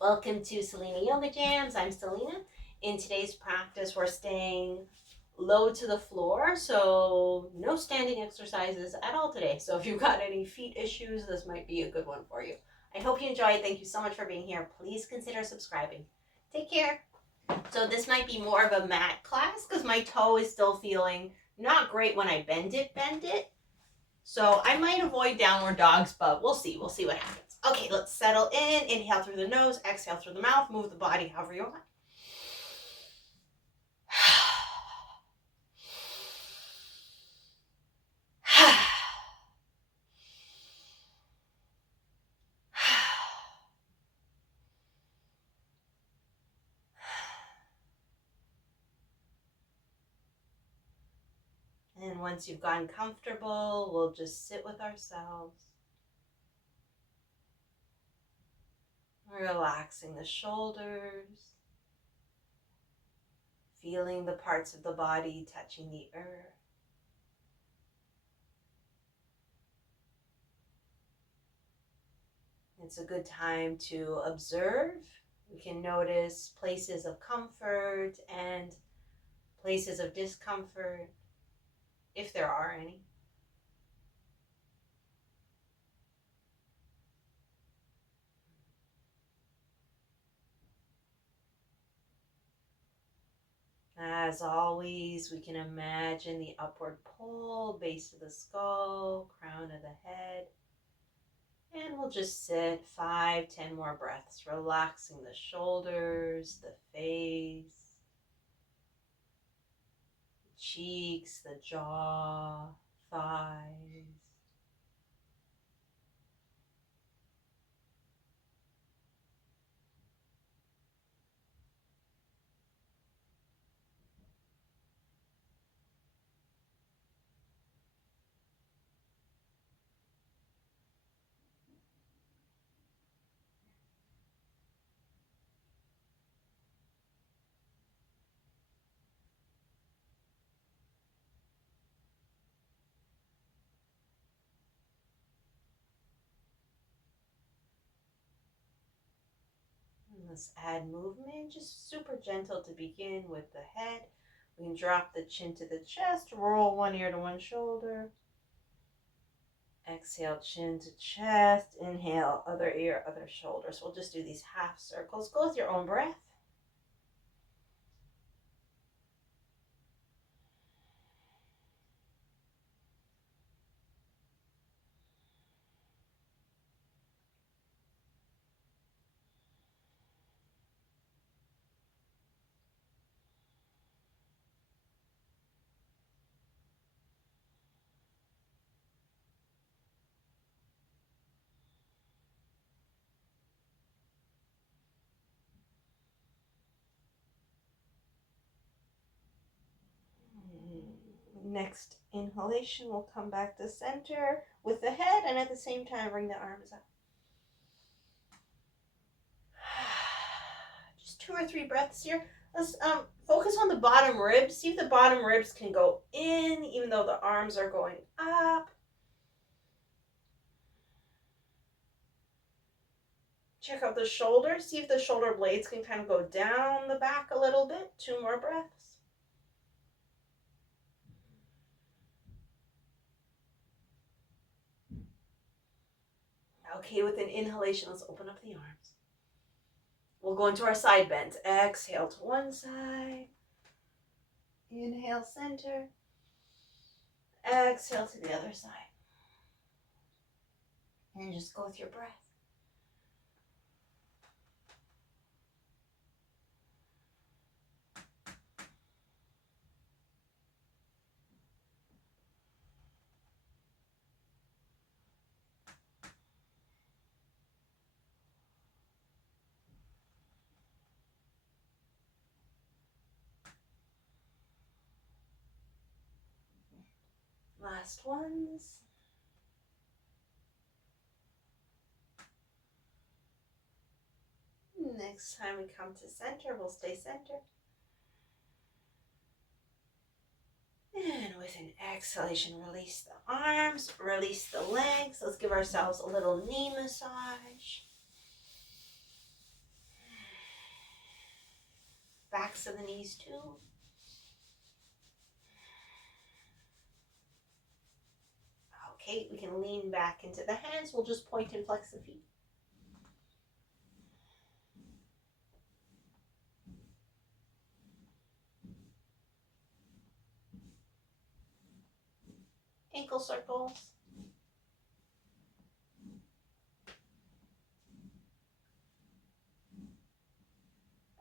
Welcome to Selena Yoga Jams. I'm Selena. In today's practice, we're staying low to the floor, so no standing exercises at all today. So if you've got any feet issues, this might be a good one for you. I hope you enjoy it. Thank you so much for being here. Please consider subscribing. Take care. So this might be more of a mat class because my toe is still feeling not great when I bend it. So I might avoid downward dogs, but we'll see. We'll see what happens. Okay, let's settle in. Inhale through the nose, exhale through the mouth. Move the body however you want. And once you've gotten comfortable, we'll just sit with ourselves, relaxing the shoulders, feeling the parts of the body touching the earth. It's a good time to observe. We can notice places of comfort and places of discomfort, if there are any. As always, we can imagine the upward pull, base of the skull, crown of the head. And we'll just sit 5-10 more breaths, relaxing the shoulders, the face, the cheeks, the jaw, thighs. And let's add movement, just super gentle to begin with the head. We can drop the chin to the chest, roll one ear to one shoulder. Exhale, chin to chest. Inhale, other ear, other shoulder. So we'll just do these half circles. Go with your own breath. Next inhalation, we'll come back to center with the head, and at the same time, bring the arms up. Just 2 or 3 breaths here. Let's focus on the bottom ribs. See if the bottom ribs can go in, even though the arms are going up. Check out the shoulders. See if the shoulder blades can kind of go down the back a little bit. 2 more breaths. Okay, with an inhalation, let's open up the arms. We'll go into our side bend. Exhale to one side. Inhale, center. Exhale to the other side. And just go with your breath. Last ones. Next time we come to center, we'll stay center. And with an exhalation, release the arms, release the legs. Let's give ourselves a little knee massage. backs of the knees too. Okay, we can lean back into the hands. We'll just point and flex the feet. Ankle circles.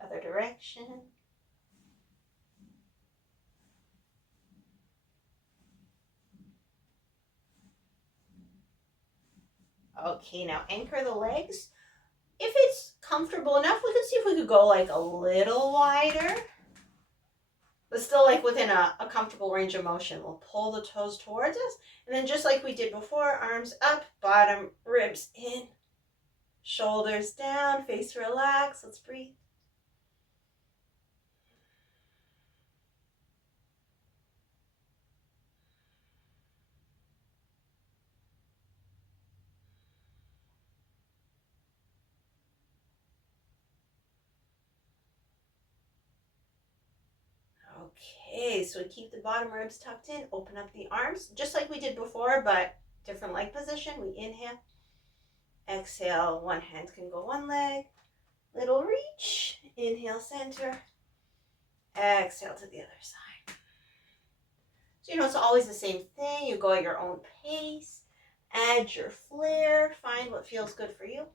Other direction. Okay, now anchor the legs. If it's comfortable enough, we can see if we could go like a little wider, but still like within a comfortable range of motion. We'll pull the toes towards us, and then just like we did before, arms up, bottom, ribs in, shoulders down, face relaxed. Let's breathe. Okay, so we keep the bottom ribs tucked in, open up the arms, just like we did before, but different leg position. We inhale, exhale, one hand can go one leg, little reach, inhale, center, exhale to the other side. So it's always the same thing. You go at your own pace, add your flair, find what feels good for you.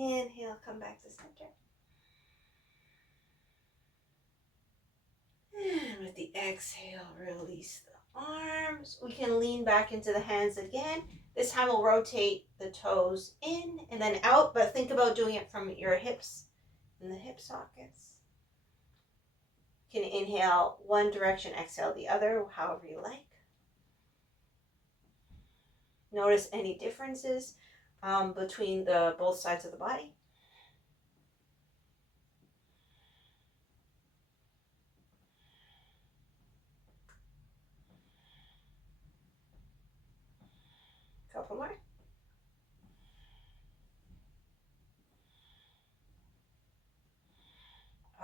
Inhale, come back to center. And with the exhale, release the arms. We can lean back into the hands again. This time we'll rotate the toes in and then out, but think about doing it from your hips and the hip sockets. You can inhale one direction, exhale the other, however you like. Notice any differences between both sides of the body. Couple more.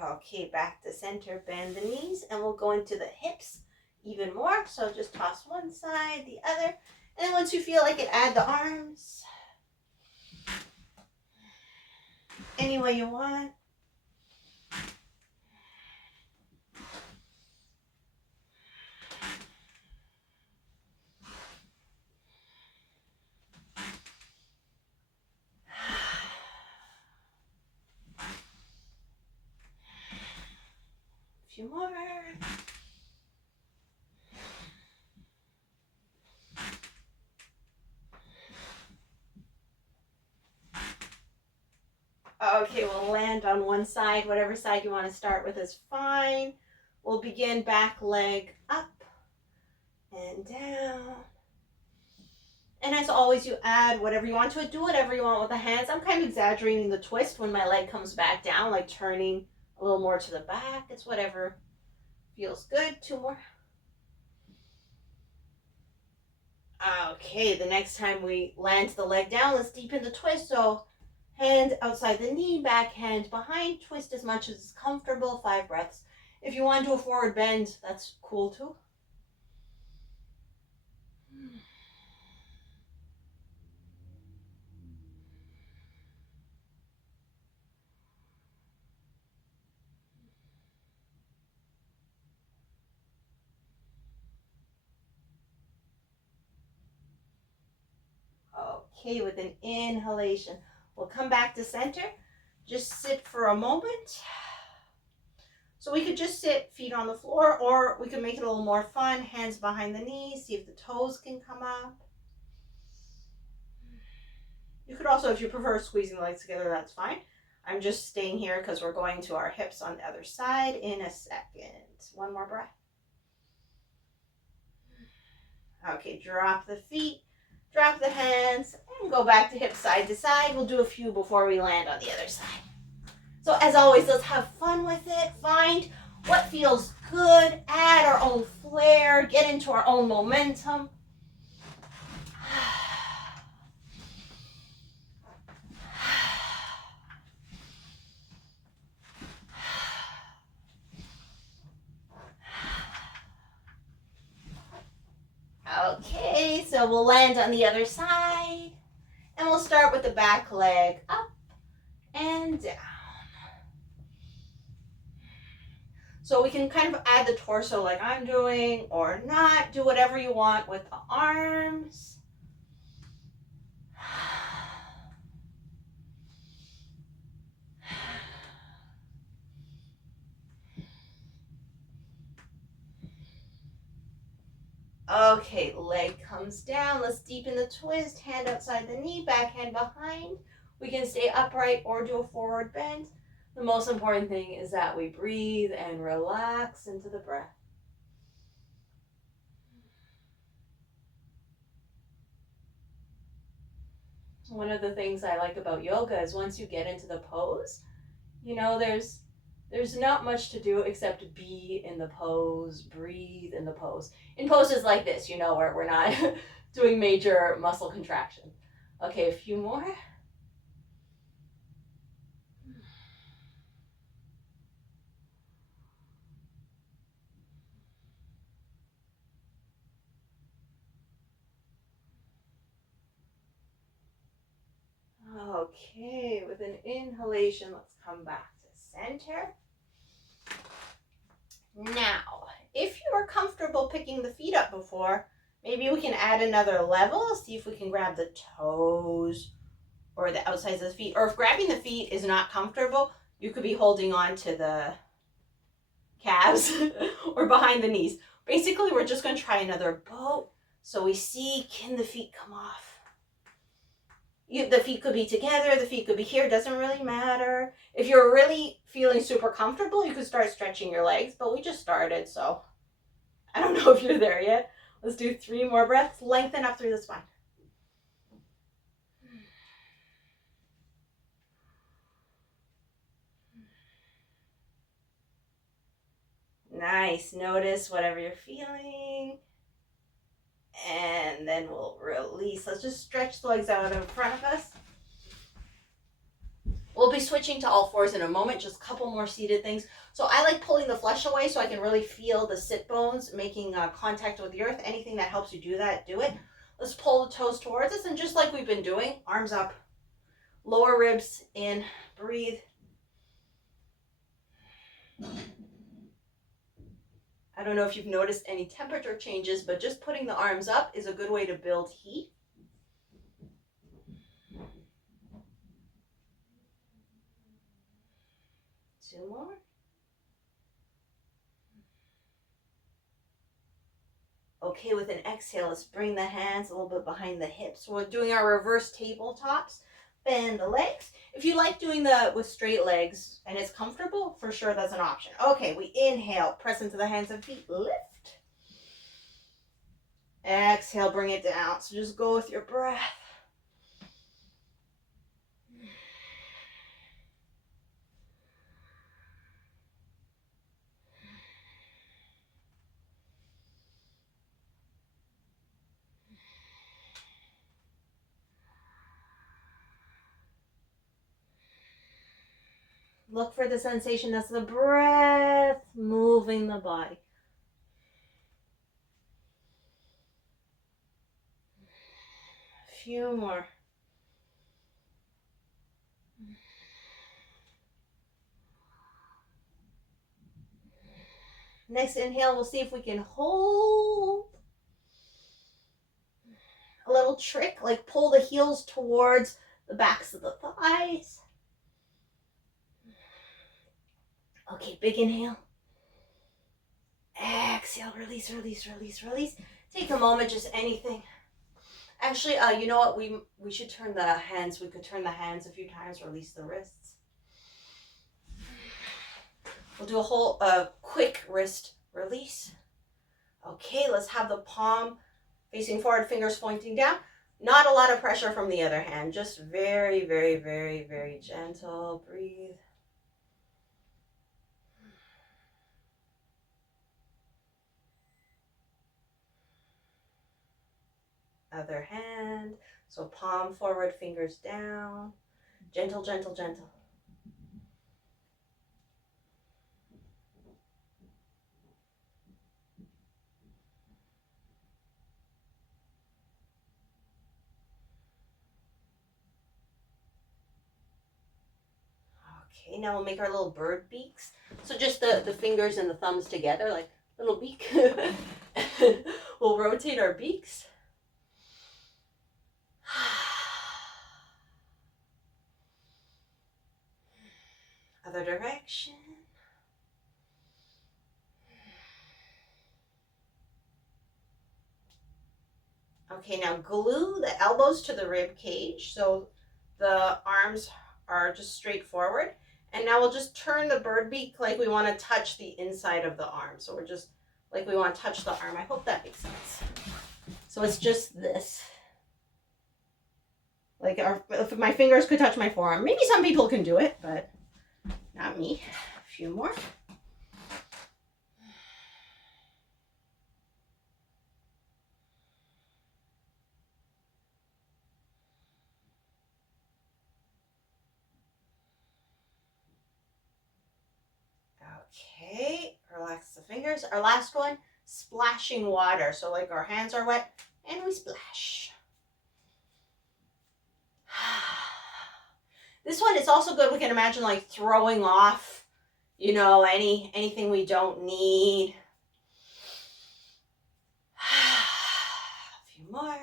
Okay, back to center, bend the knees, and we'll go into the hips even more. So just toss one side, the other, and then once you feel like it, add the arms any way you want. A few more. Okay, we'll land on one side. Whatever side you want to start with is fine. We'll begin back leg up and down. And as always, you add whatever you want to it. Do whatever you want with the hands. I'm kind of exaggerating the twist when my leg comes back down, like turning a little more to the back. It's whatever feels good. Two more. Okay, the next time we land the leg down, let's deepen the twist. So hand outside the knee, back hand behind, twist as much as is comfortable, 5 breaths. If you want to do a forward bend, that's cool too. Okay, with an inhalation, we'll come back to center. Just sit for a moment. So we could just sit, feet on the floor, or we could make it a little more fun. Hands behind the knees, see if the toes can come up. You could also, if you prefer squeezing the legs together, that's fine. I'm just staying here because we're going to our hips on the other side in a second. One more breath. Okay, drop the feet, drop the hands, and go back to hips side to side. We'll do a few before we land on the other side. So as always, let's have fun with it. Find what feels good, add our own flair, get into our own momentum. Okay, so we'll land on the other side, and we'll start with the back leg up and down. So we can kind of add the torso like I'm doing or not. Do whatever you want with the arms. Okay, leg comes down. Let's deepen the twist. Hand outside the knee, back hand behind. We can stay upright or do a forward bend. The most important thing is that we breathe and relax into the breath. One of the things I like about yoga is once you get into the pose, there's not much to do except be in the pose, breathe in the pose. In poses like this, where we're not doing major muscle contraction. Okay, a few more. Okay, with an inhalation, let's come back to center. Now, if you were comfortable picking the feet up before, maybe we can add another level, see if we can grab the toes or the outsides of the feet. Or if grabbing the feet is not comfortable, you could be holding on to the calves or behind the knees. Basically, we're just going to try another boat. So we see, can the feet come off? The feet could be together, the feet could be here, doesn't really matter. If you're really feeling super comfortable, you could start stretching your legs, but we just started, so I don't know if you're there yet. Let's do 3 more breaths. Lengthen up through the spine. Nice. Notice whatever you're feeling. And then we'll release. Let's just stretch the legs out in front of us. We'll be switching to all fours in a moment, just a couple more seated things. So I like pulling the flesh away so I can really feel the sit bones making contact with the earth. Anything that helps you do that, do it. Let's pull the toes towards us, and just like we've been doing, arms up, lower ribs in, breathe. I don't know if you've noticed any temperature changes, but just putting the arms up is a good way to build heat. Two more. Okay, with an exhale, let's bring the hands a little bit behind the hips. We're doing our reverse tabletops. Bend the legs. If you like doing with straight legs and it's comfortable, for sure that's an option. Okay, we inhale, press into the hands and feet, lift. Exhale, bring it down. So just go with your breath. Look for the sensation. That's the breath moving the body. A few more. Next inhale, we'll see if we can hold. A little trick, like pull the heels towards the backs of the thighs. Okay, big inhale. Exhale, release, release, release, release. Take a moment, just anything. Actually, you know what? We should turn the hands. We could turn the hands a few times, release the wrists. We'll do a whole quick wrist release. Okay, let's have the palm facing forward, fingers pointing down. Not a lot of pressure from the other hand, just very, very, very, very gentle. Breathe. Other hand. So palm forward, fingers down. Gentle, gentle, gentle. Okay, now we'll make our little bird beaks. So just the fingers and the thumbs together, like little beak. We'll rotate our beaks. Other direction. Okay, now glue the elbows to the rib cage so the arms are just straight forward. And now we'll just turn the bird beak like we want to touch the inside of the arm. So we're just like we want to touch the arm. I hope that makes sense. So it's just this. Like if my fingers could touch my forearm. Maybe some people can do it, but not me. A few more. Okay, relax the fingers. Our last one, splashing water. So like our hands are wet and we splash. This one is also good. We can imagine like throwing off, you know, anything we don't need. A few more.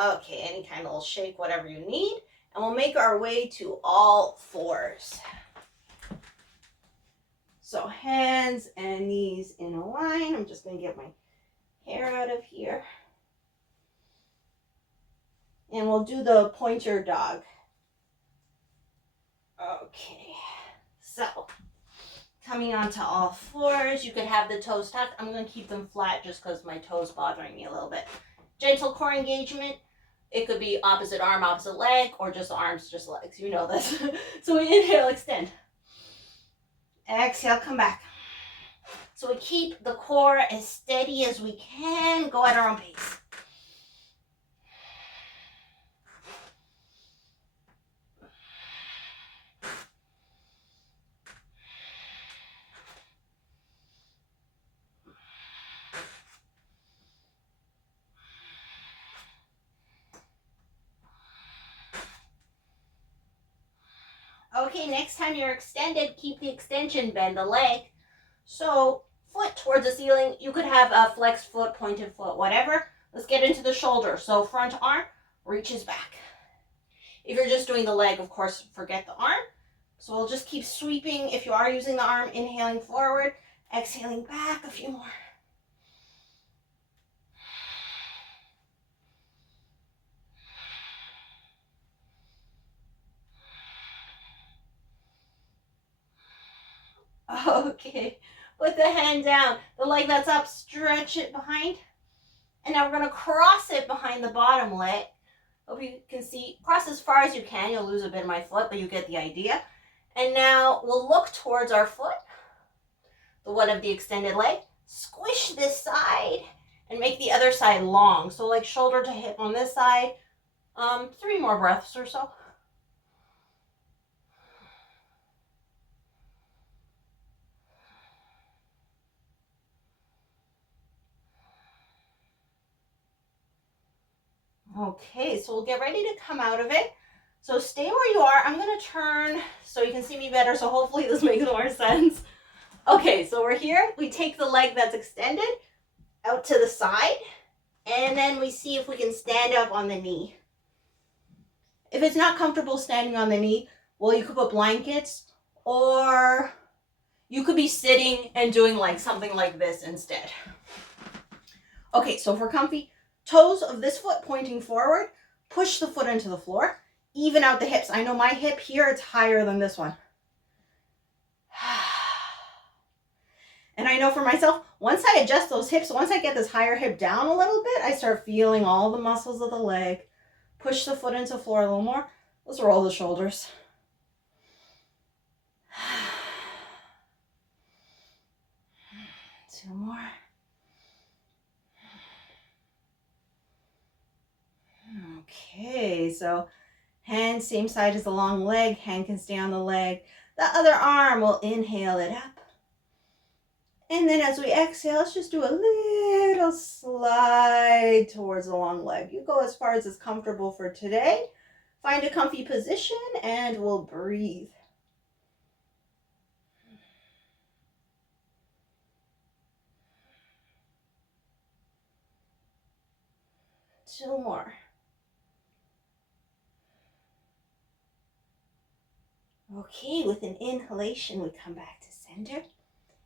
Okay, any kind of little shake, whatever you need. And we'll make our way to all fours. So hands and knees in a line. I'm just going to get my hair out of here. And we'll do the pointer dog. Okay, so coming onto all fours. You could have the toes tucked. I'm going to keep them flat just because my toes bothering me a little bit. Gentle core engagement. It could be opposite arm, opposite leg, or just arms, just legs. You know this. So we inhale, extend. Exhale, come back. So we keep the core as steady as we can. Go at our own pace. Okay, next time you're extended, keep the extension, bend the leg. So foot towards the ceiling. You could have a flexed foot, pointed foot, whatever. Let's get into the shoulder. So front arm reaches back. If you're just doing the leg, of course, forget the arm. So we'll just keep sweeping. If you are using the arm, inhaling forward, exhaling back, a few more. Okay, put the hand down. The leg that's up, stretch it behind. And now we're going to cross it behind the bottom leg. Hope you can see. Cross as far as you can. You'll lose a bit of my foot, but you get the idea. And now we'll look towards our foot, the one of the extended leg. Squish this side and make the other side long. So like shoulder to hip on this side. 3 more breaths or so. Okay, so we'll get ready to come out of it. So stay where you are. I'm going to turn so you can see me better. So hopefully this makes more sense. Okay, so we're here. We take the leg that's extended out to the side. And then we see if we can stand up on the knee. If it's not comfortable standing on the knee, well, you could put blankets or You could be sitting and doing like something like this instead. Okay, so for comfy, toes of this foot pointing forward, push the foot into the floor, even out the hips. I know my hip here, it's higher than this one. And I know for myself, once I adjust those hips, once I get this higher hip down a little bit, I start feeling all the muscles of the leg. Push the foot into the floor a little more. Let's roll the shoulders. 2 more. Okay, so hand same side as the long leg. Hand can stay on the leg. The other arm will inhale it up. And then as we exhale, let's just do a little slide towards the long leg. You go as far as is comfortable for today. Find a comfy position and we'll breathe. Two more. Okay, with an inhalation, we come back to center.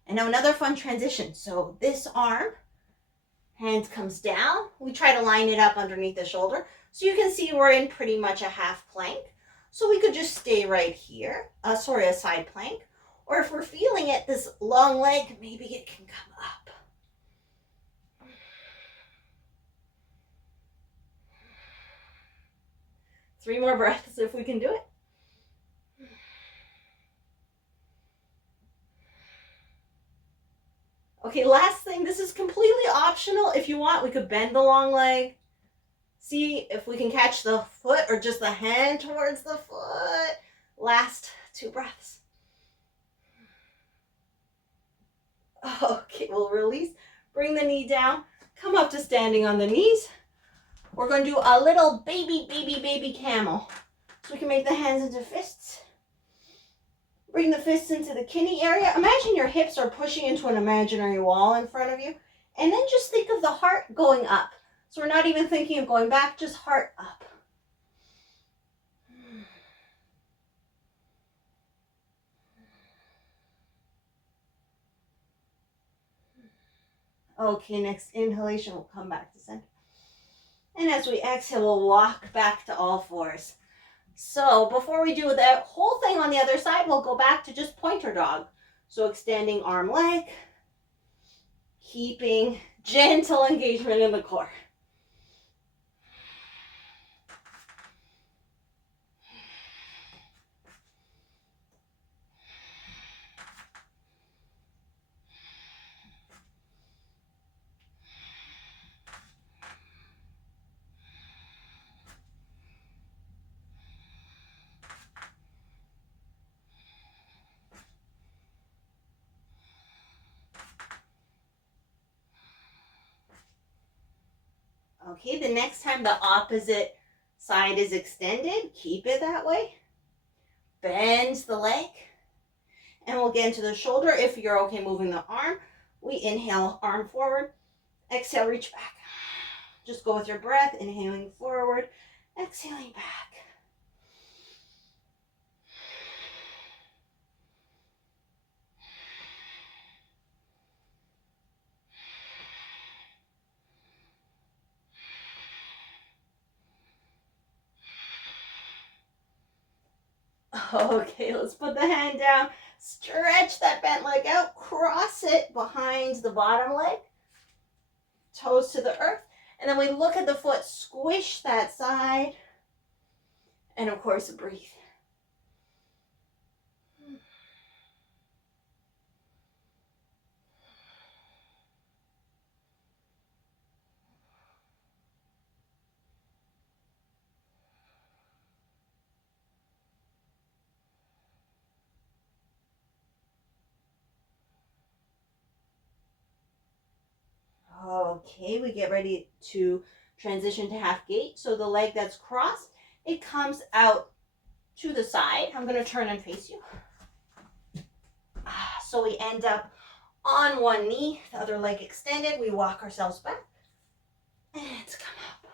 And now another fun transition. So this arm, hand comes down. We try to line it up underneath the shoulder. So you can see we're in pretty much a half plank. So we could just stay right here. A side plank. Or if we're feeling it, this long leg, maybe it can come up. Three more breaths if we can do it. Okay, last thing, this is completely optional. If you want, we could bend the long leg. See if we can catch the foot or just the hand towards the foot. Last 2 breaths. Okay, we'll release. Bring the knee down. Come up to standing on the knees. We're going to do a little baby camel. So we can make the hands into fists. Bring the fists into the kidney area. Imagine your hips are pushing into an imaginary wall in front of you. And then just think of the heart going up. So we're not even thinking of going back, just heart up. Okay, next inhalation, we'll come back to center. And as we exhale, we'll walk back to all fours. So before we do that whole thing on the other side, we'll go back to just pointer dog. So extending arm, leg, keeping gentle engagement in the core. Okay, the next time the opposite side is extended, keep it that way. Bend the leg. And we'll get into the shoulder. If you're okay moving the arm, we inhale, arm forward. Exhale, reach back. Just go with your breath, inhaling forward, exhaling back. Okay, let's put the hand down. Stretch that bent leg out. Cross it behind the bottom leg. Toes to the earth. And then we look at the foot. Squish that side. And of course, breathe. Okay, we get ready to transition to half gate. So the leg that's crossed, it comes out to the side. I'm going to turn and face you. So we end up on one knee, the other leg extended. We walk ourselves back and come up.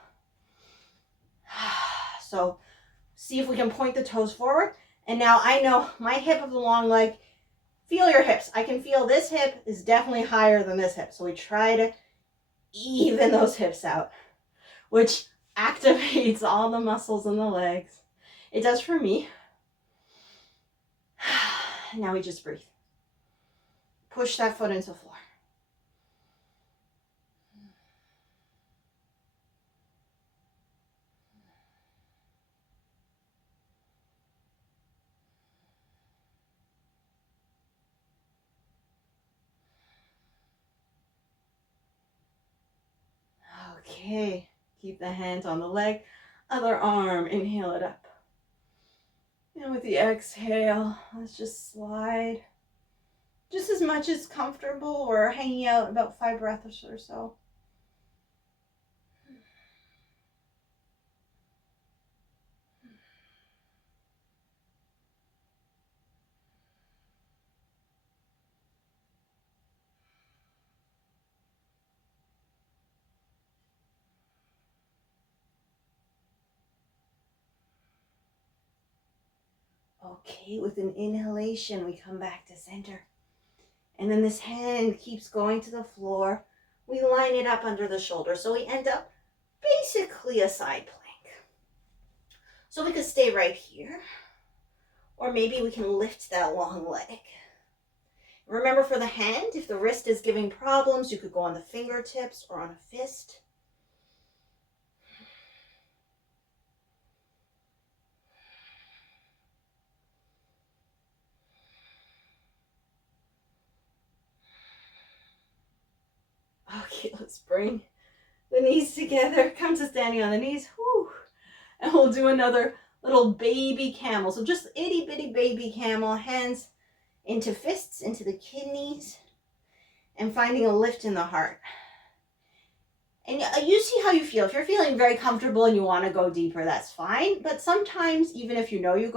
So see if we can point the toes forward. And now I know my hip of the long leg feel your hips. I can feel this hip is definitely higher than this hip. So we try to even those hips out, which activates all the muscles in the legs. It does for me. Now we just breathe. Push that foot into the floor. Okay, keep the hands on the leg, other arm, inhale it up. And with the exhale, let's just slide just as much as comfortable. We're hanging out about 5 breaths or so. Okay, with an inhalation, we come back to center. And then this hand keeps going to the floor. We line it up under the shoulder, so we end up basically a side plank. So we could stay right here, or maybe we can lift that long leg. Remember, for the hand, if the wrist is giving problems, you could go on the fingertips or on a fist. Okay, let's bring the knees together. Come to standing on the knees. Whew. And we'll do another little baby camel. So just itty bitty baby camel, hands into fists, into the kidneys, and finding a lift in the heart. And you see how you feel. If you're feeling very comfortable and you want to go deeper, that's fine. But sometimes, even if you know you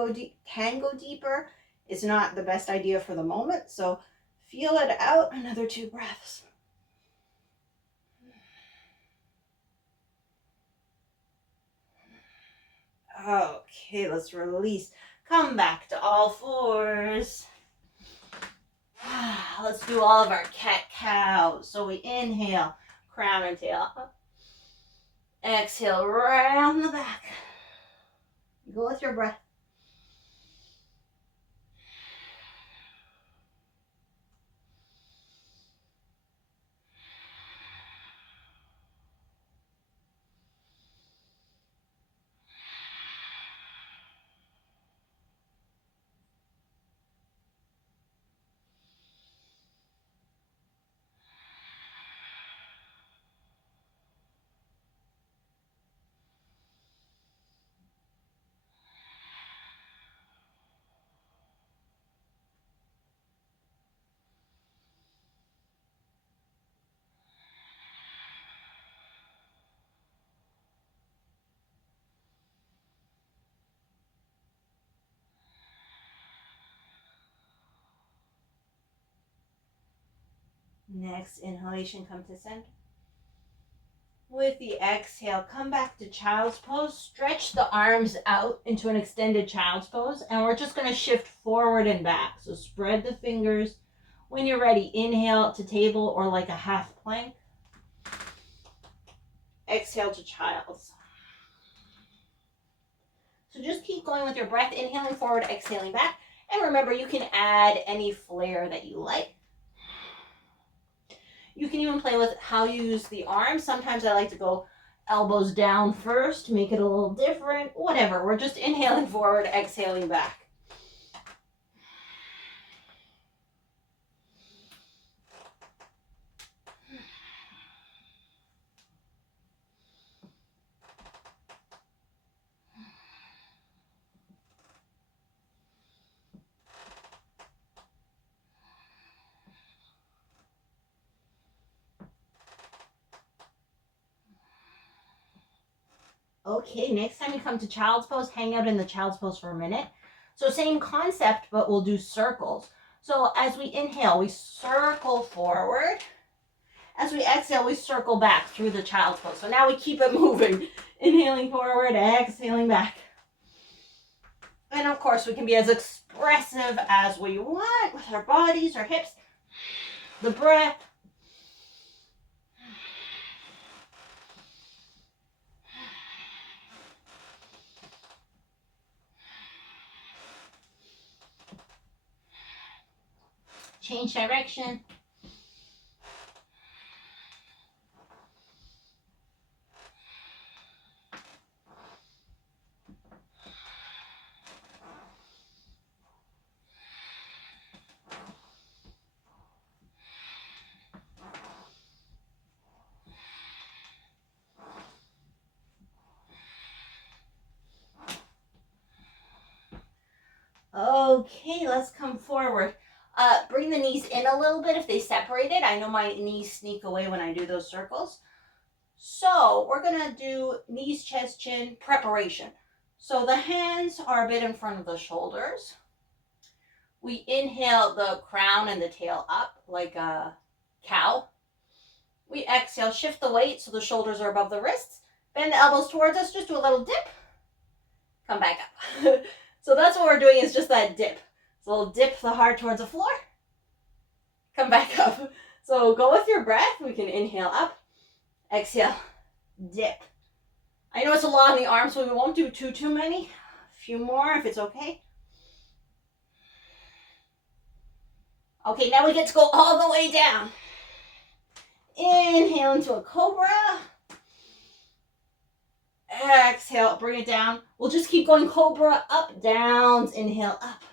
can go deeper, it's not the best idea for the moment. So feel it out. Another 2 breaths. Okay, let's release. Come back to all fours. Let's do all of our cat-cows. So we inhale, crown and tail up. Exhale, round the back. Go with your breath. Next inhalation, come to center. With the exhale, come back to child's pose. Stretch the arms out into an extended child's pose. And we're just going to shift forward and back. So spread the fingers. When you're ready, inhale to table or like a half plank. Exhale to child's. So just keep going with your breath. Inhaling forward, exhaling back. And remember, you can add any flair that you like. You can even play with how you use the arms. Sometimes I like to go elbows down first, make it a little different, whatever. We're just inhaling forward, exhaling back. Okay, next time you come to child's pose, hang out in the child's pose for a minute. So same concept, but we'll do circles. So as we inhale, we circle forward. As we exhale, we circle back through the child's pose. So now we keep it moving. Inhaling forward, exhaling back. And of course, we can be as expressive as we want with our bodies, our hips, the breath. Change direction. Okay, let's come forward. Bring the knees in a little bit if they separated. I know my knees sneak away when I do those circles. So we're gonna do knees, chest, chin preparation. So the hands are a bit in front of the shoulders. We inhale the crown and the tail up like a cow. We exhale, shift the weight so the shoulders are above the wrists. Bend the elbows towards us, just do a little dip. Come back up. So that's what we're doing, is just that dip. So we'll dip the heart towards the floor. Come back up. So go with your breath. We can inhale up, exhale, dip. I know it's a lot on the arms, so we won't do too many. A few more if it's okay. Okay, now we get to go all the way down. Inhale into a cobra. Exhale, bring it down. We'll just keep going cobra, up, downs, inhale, up.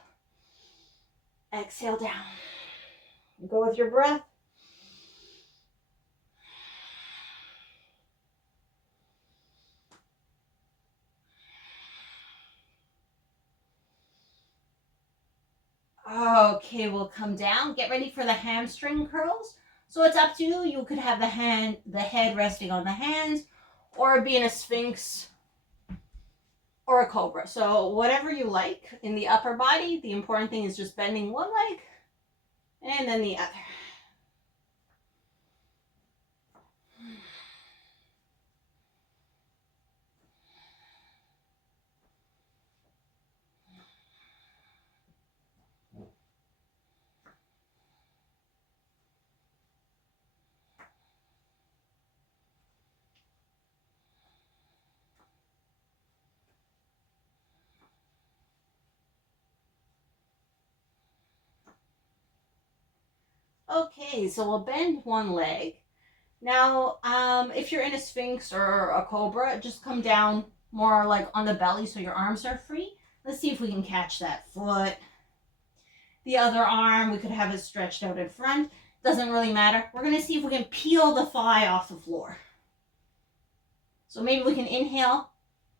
Exhale, down. Go with your breath. Okay, we'll come down. Get ready for the hamstring curls. So it's up to you. You could have the head resting on the hands, or be in a sphinx or a cobra. So whatever you like in the upper body. The important thing is just bending one leg and then the other. Okay, so we'll bend one leg. Now, if you're in a sphinx or a cobra, just come down more like on the belly so your arms are free. Let's see if we can catch that foot. The other arm, we could have it stretched out in front. Doesn't really matter. We're going to see if we can peel the thigh off the floor. So maybe we can inhale,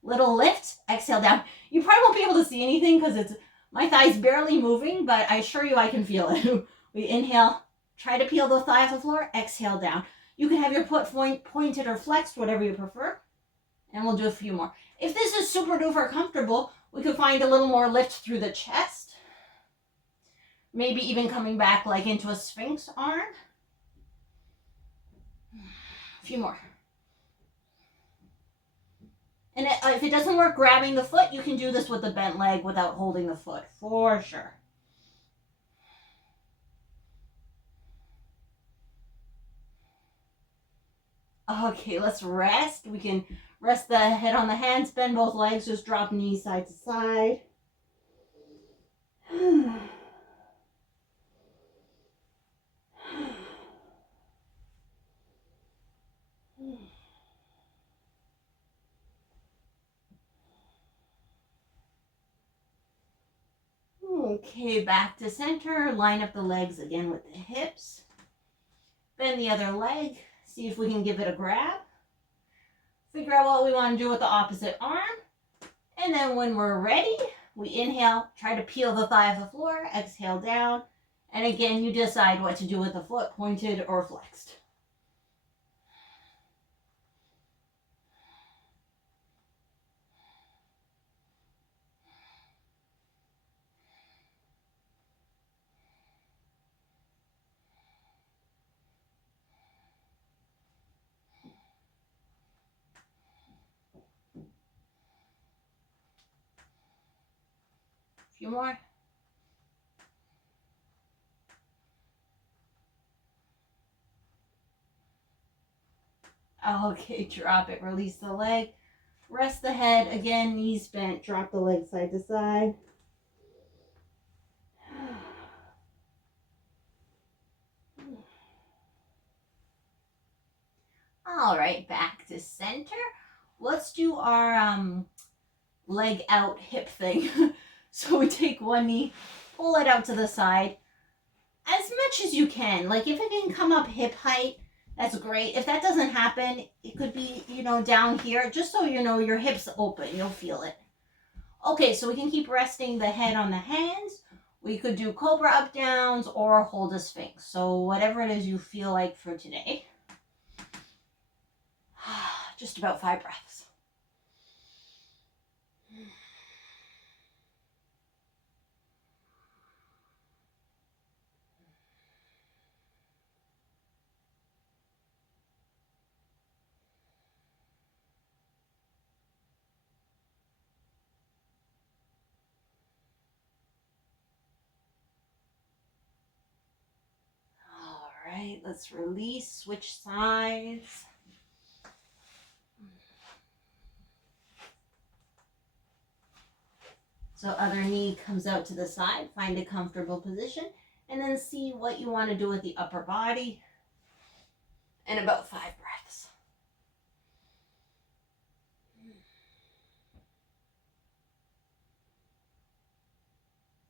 little lift, exhale down. You probably won't be able to see anything because my thigh's barely moving, but I assure you I can feel it. We inhale, try to peel the thigh off the floor, exhale down. You can have your foot pointed or flexed, whatever you prefer. And we'll do a few more. If this is super duper comfortable, we could find a little more lift through the chest. Maybe even coming back like into a sphinx arm. A few more. And if it doesn't work grabbing the foot, you can do this with the bent leg without holding the foot, for sure. Okay, let's rest. We can rest the head on the hands, bend both legs, just drop knees side to side. Okay, back to center. Line up the legs again with the hips. Bend the other leg. See if we can give it a grab. Figure out what we want to do with the opposite arm. And then when we're ready, we inhale, try to peel the thigh off the floor, exhale down. And again, you decide what to do with the foot, pointed or flexed. few more. Okay, drop it. Release the leg. Rest the head. Again, knees bent. Drop the leg side to side. All right, back to center. Let's do our leg out hip thing. So we take one knee, pull it out to the side as much as you can. Like if it can come up hip height, that's great. If that doesn't happen, it could be, down here, just so you know your hips open. You'll feel it. Okay, so we can keep resting the head on the hands. We could do cobra up downs or hold a sphinx. So whatever it is you feel like for today. Just about 5 breaths. All right, let's release, switch sides. So other knee comes out to the side, find a comfortable position, and then see what you want to do with the upper body. And about 5 breaths.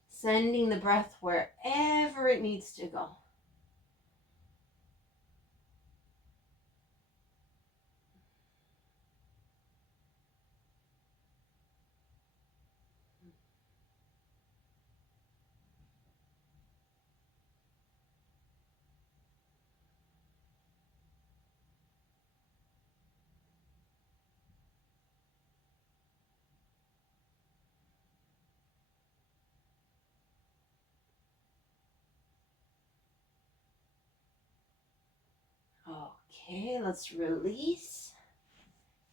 Sending the breath wherever it needs to go. Okay, let's release.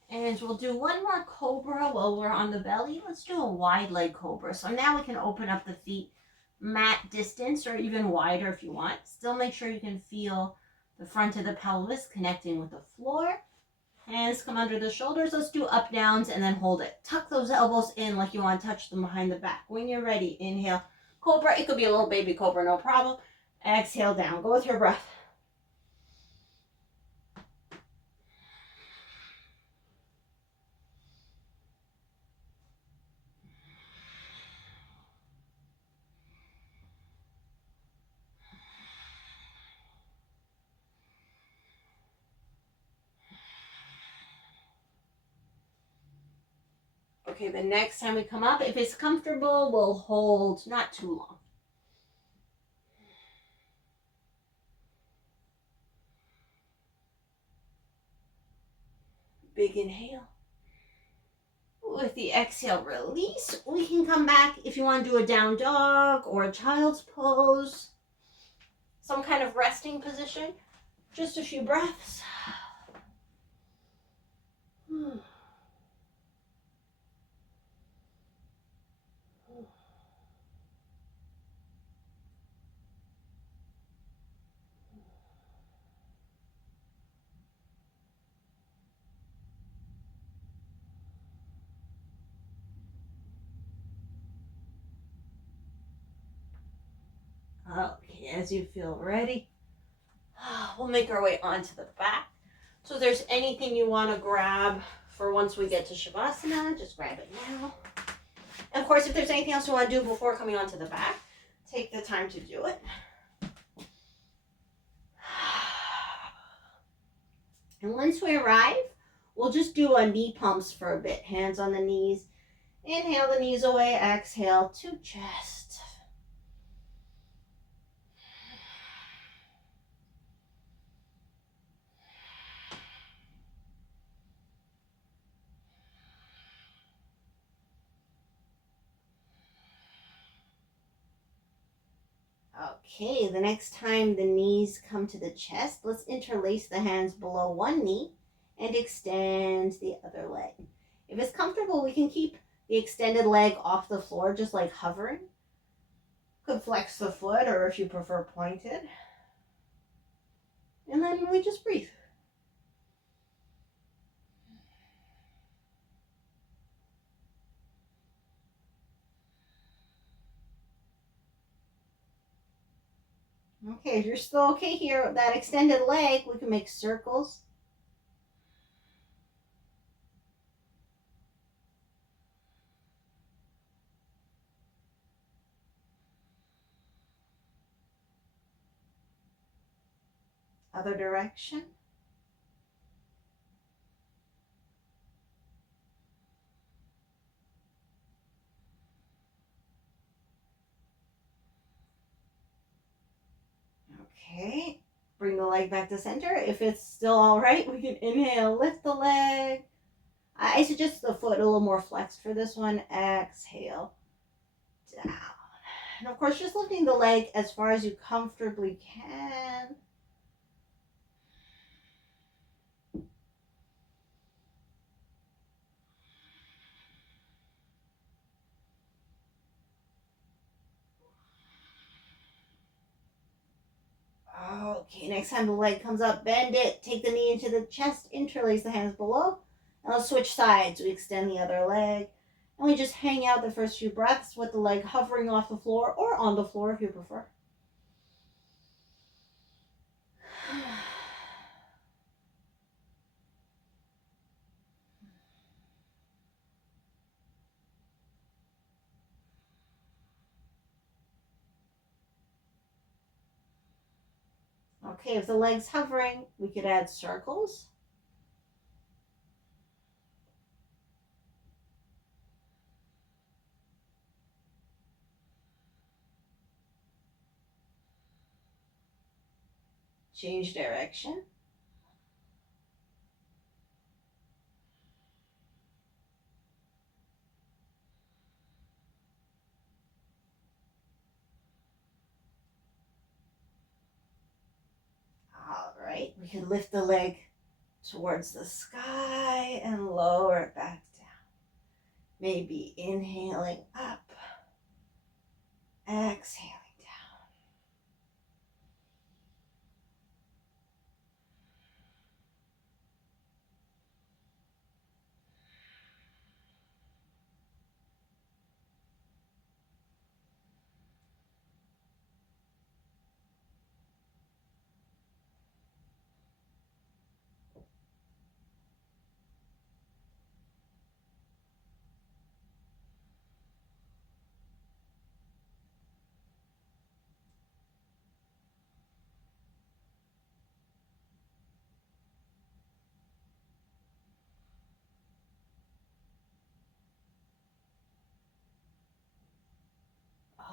And we'll do one more cobra while we're on the belly. Let's do a wide leg cobra. So now we can open up the feet mat distance or even wider if you want. Still make sure you can feel the front of the pelvis connecting with the floor. Hands come under the shoulders. Let's do up downs and then hold it. Tuck those elbows in like you want to touch them behind the back. When you're ready, inhale, cobra. It could be a little baby cobra, no problem. Exhale down. Go with your breath. Okay, the next time we come up, if it's comfortable, we'll hold not too long. Big inhale. With the exhale, release. We can come back if you want to do a down dog or a child's pose. Some kind of resting position. Just a few breaths. Okay, as you feel ready, we'll make our way onto the back. So if there's anything you want to grab for once we get to Shavasana, just grab it now. And of course, if there's anything else you want to do before coming onto the back, take the time to do it. And once we arrive, we'll just do a knee pumps for a bit. Hands on the knees. Inhale the knees away. Exhale to chest. Okay, the next time the knees come to the chest, let's interlace the hands below one knee and extend the other leg. If it's comfortable, we can keep the extended leg off the floor, just like hovering. Could flex the foot, or if you prefer, pointed. And then we just breathe. Okay, if you're still okay here with that extended leg, we can make circles. Other direction. Okay, bring the leg back to center. If it's still all right, we can inhale, lift the leg. I suggest the foot a little more flexed for this one. Exhale, down. And of course, just lifting the leg as far as you comfortably can. Okay, next time the leg comes up, bend it. Take the knee into the chest, interlace the hands below. And let's switch sides. We extend the other leg. And we just hang out the first few breaths with the leg hovering off the floor or on the floor if you prefer. Okay, if the leg's hovering, we could add circles. Change direction. All right, we can lift the leg towards the sky and lower it back down. Maybe inhaling up, exhaling down.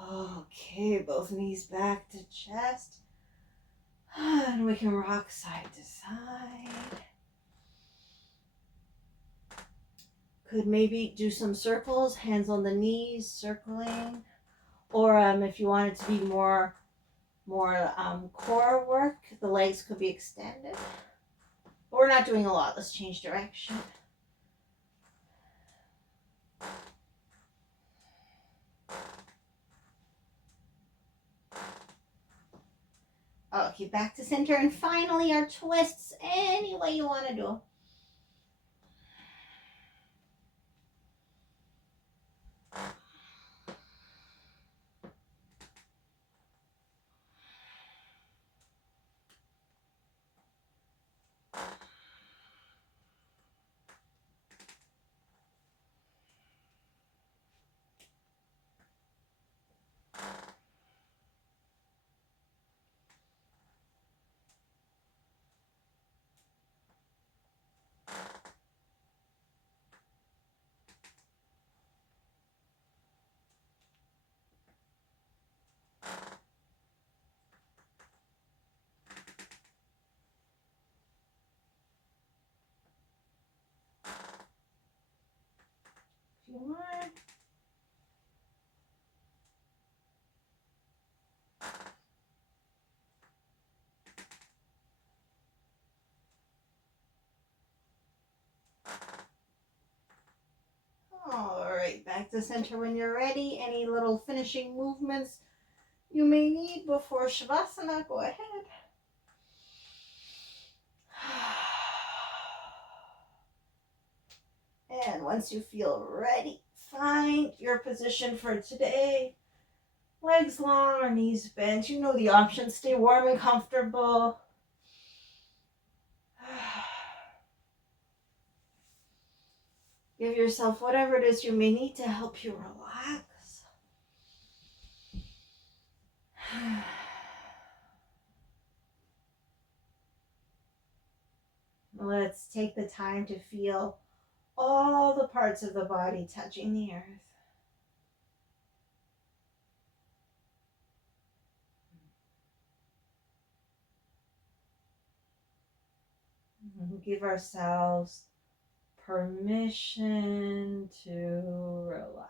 Okay, both knees back to chest. And we can rock side to side. Could maybe do some circles, hands on the knees, circling. Or if you want it to be more core work, the legs could be extended. But we're not doing a lot. Let's change direction. Okay, back to center. And finally, our twists, any way you want to do. back to center when you're ready. Any little finishing movements you may need before Shavasana, go ahead. And once you feel ready, find your position for today. Legs long or knees bent. You know the options. Stay warm and comfortable. Give yourself whatever it is you may need to help you relax. Let's take the time to feel all the parts of the body touching the earth. Give ourselves permission to relax.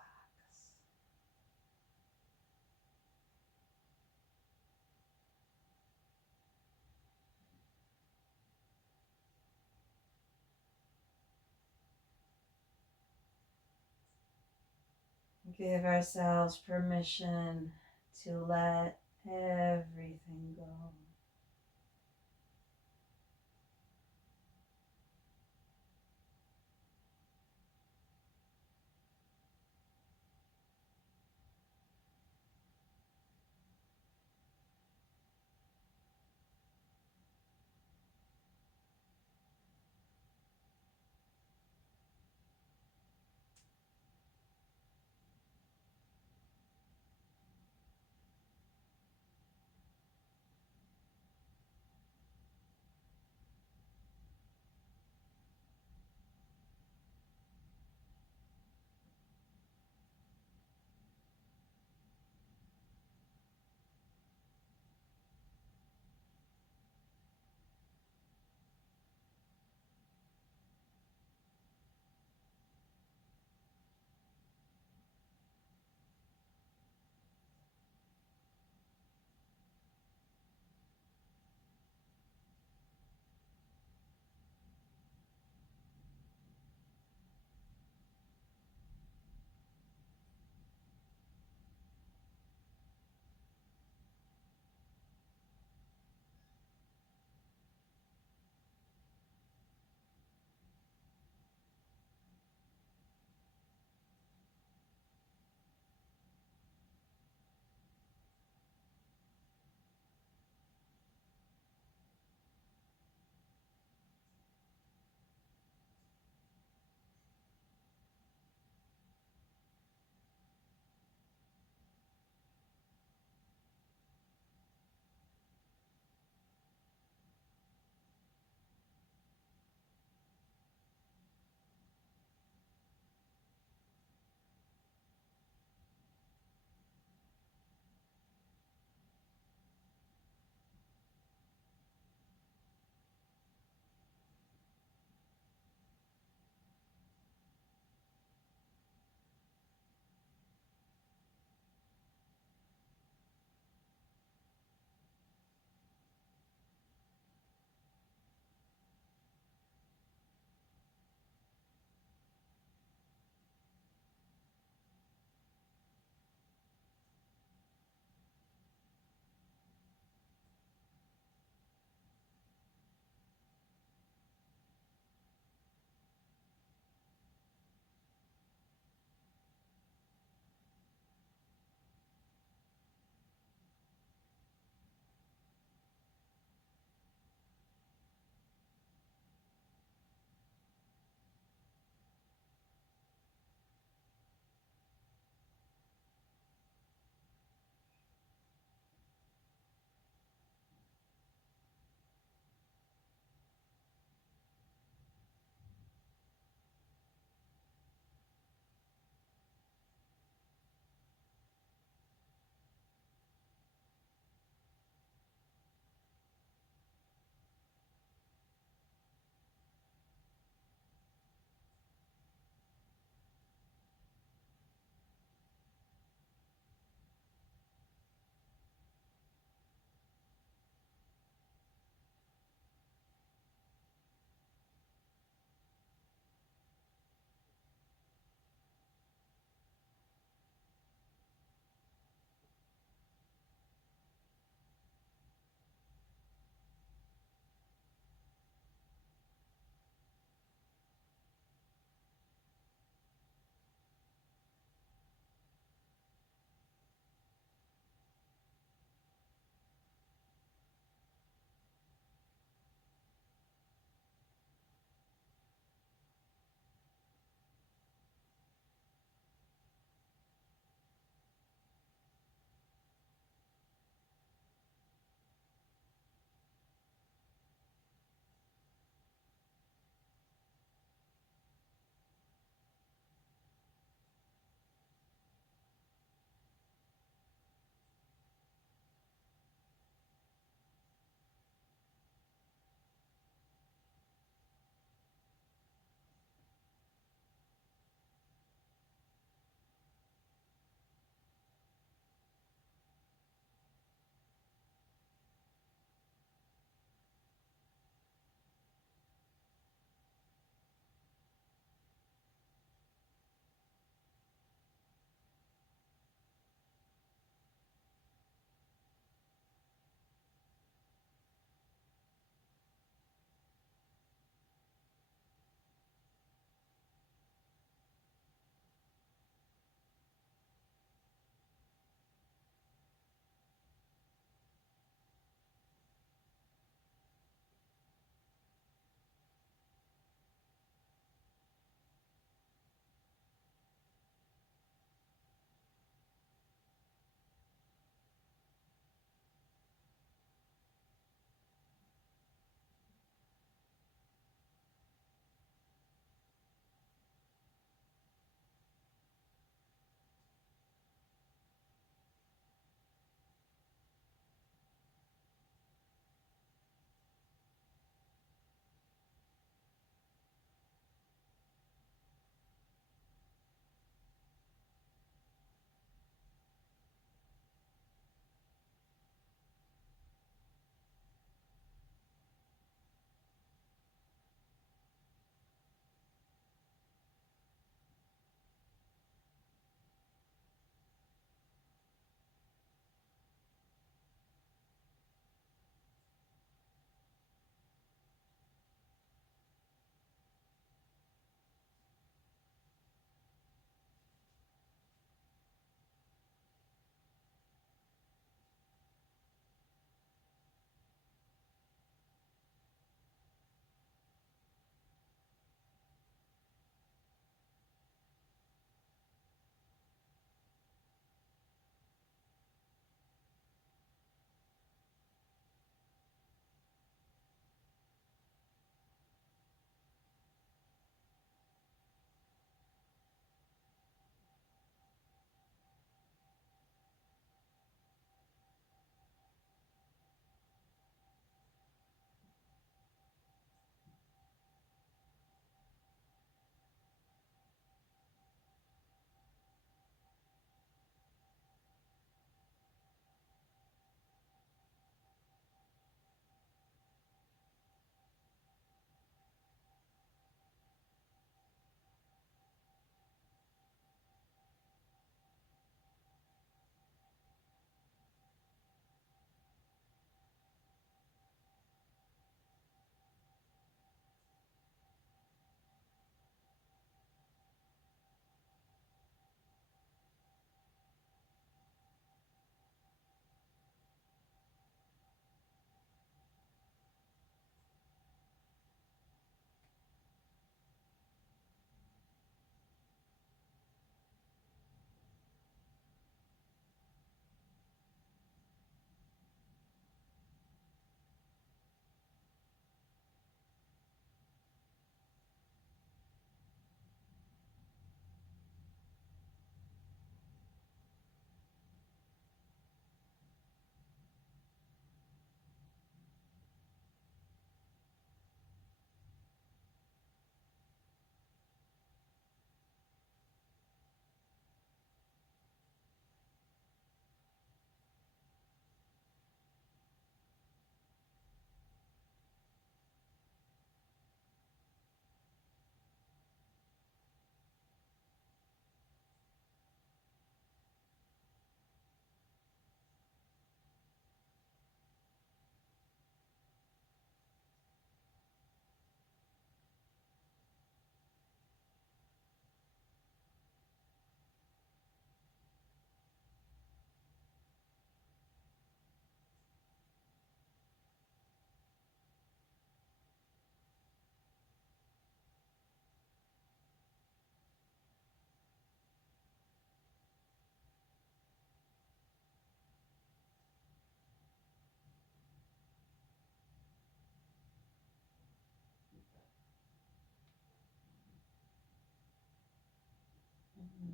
Give ourselves permission to let everything go.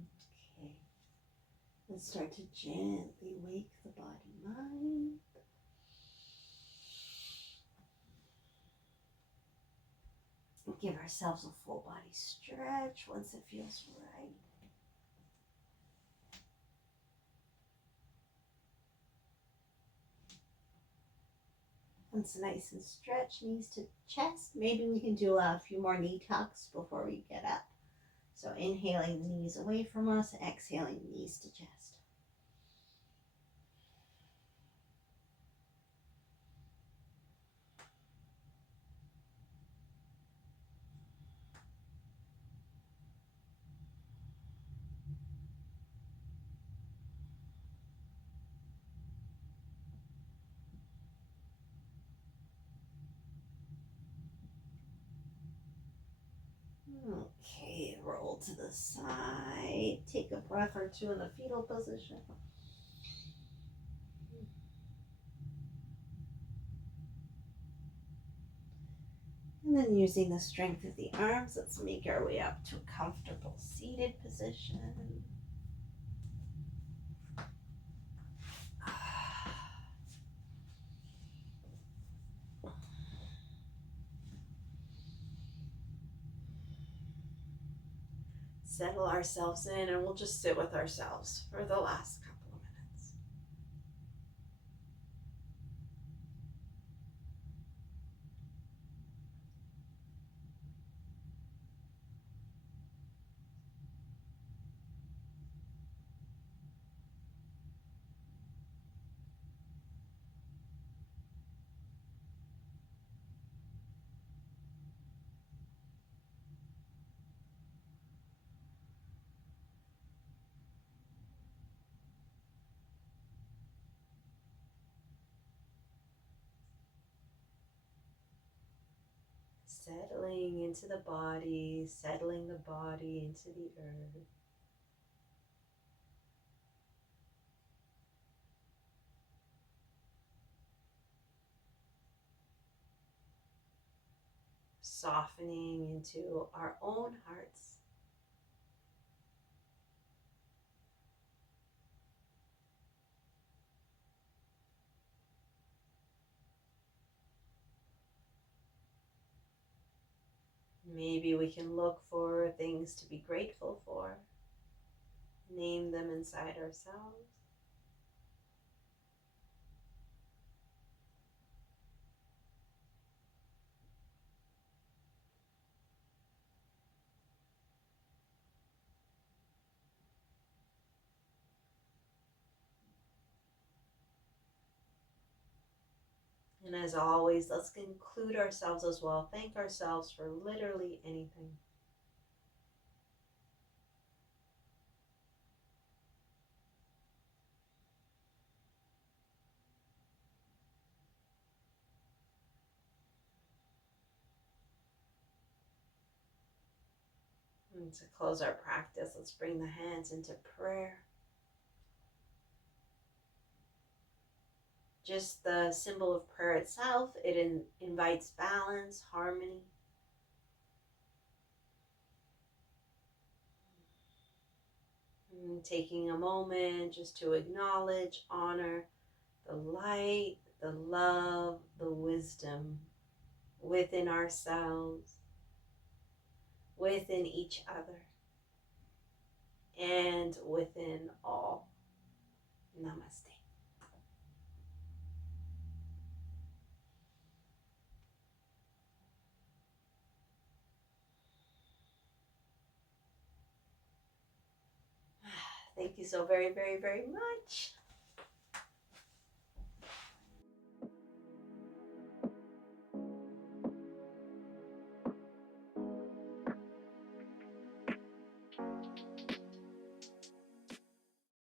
Okay. Let's start to gently wake the body mind. Give ourselves a full body stretch once it feels right. Once nice and stretched, knees to chest. Maybe we can do a few more knee tucks before we get up. So inhaling the knees away from us, exhaling the knees to chest. Okay, roll to the side. Take a breath or two in the fetal position. And then using the strength of the arms, let's make our way up to a comfortable seated position. Settle ourselves in, and we'll just sit with ourselves for the last couple of minutes. Settling into the body, settling the body into the earth. Softening into our own hearts. Maybe we can look for things to be grateful for. Name them inside ourselves. And as always, let's include ourselves as well. Thank ourselves for literally anything. And to close our practice, let's bring the hands into prayer. Just the symbol of prayer itself, it invites balance, harmony. And taking a moment just to acknowledge, honor the light, the love, the wisdom within ourselves, within each other, and within all. Namaste. Thank you so very, very, very much.